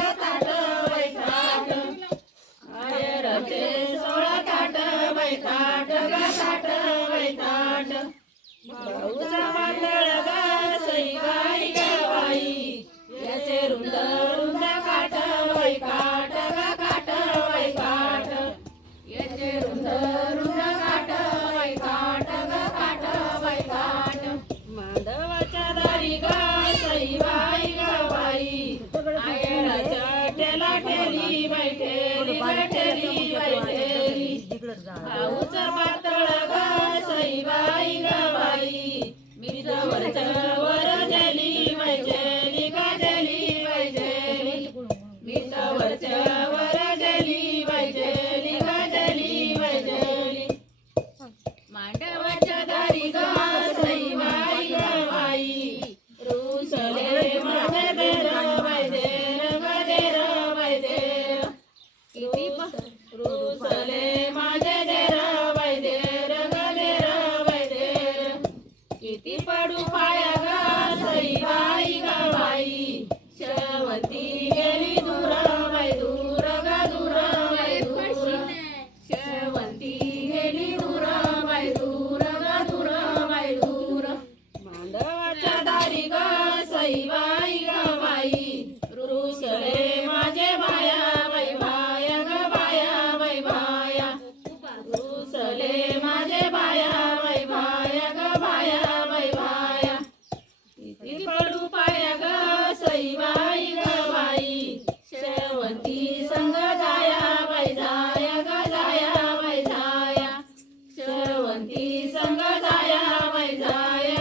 ಕಾಲ down. किती पडू पाया ग सई बाई ग शवती गेली दूर वै दूर ग दूर वै दूर शवती गेली दूर दूर ग दूर दूर दारी ग सई बाई. संग जाया वैजाया.